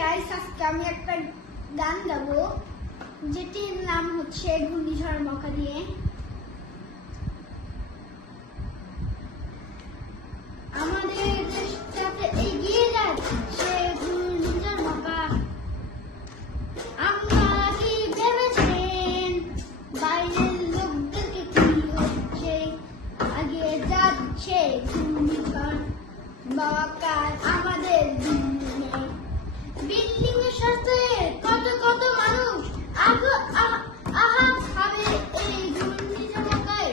Guys, আজকে আমি একটা গান গাবো যেটির নাম হচ্ছে ঘূর্ণিঝড় মকা দিয়ে। আমাদের দেশটাতে এগিয়ে যাচ্ছে ঘূর্ণিঝড় মকা। আপনারা কি ভেবেছেন বাইরের লোকদেরকে কি হচ্ছে? আগে যাচ্ছে ঘূর্ণিঝড় মকা আমাদের বিল্ডিং এর সাথে কত কত মানুষ আঘাত খাবে এই ঘূর্ণিঝড় মকায়।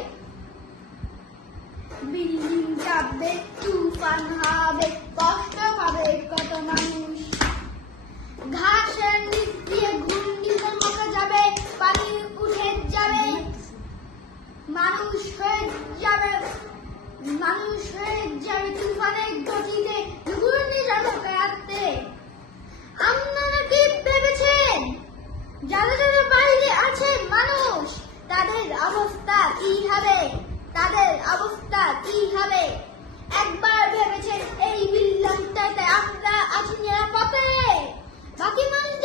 বিল্ডিং যাবে, তুফান হবে, কষ্ট পাবে কত মানুষ। ঘাসের নিচ দিয়ে ঘূর্ণিঝড় মকা যাবে, পানি উঠে যাবে, মানুষ হয়ে যাবে তুফানের গতিতে ঘূর্ণিঝড় মকায় আসতে। আপনারা কি ভেবেছেন যারা যারা বাইরে আছে মানুষ, তাদের অবস্থা কি হবে? একবার ভেবেছেন এই বিল্ডিংটাতে আমরা আছি নিরাপদে? বাকি মানুষ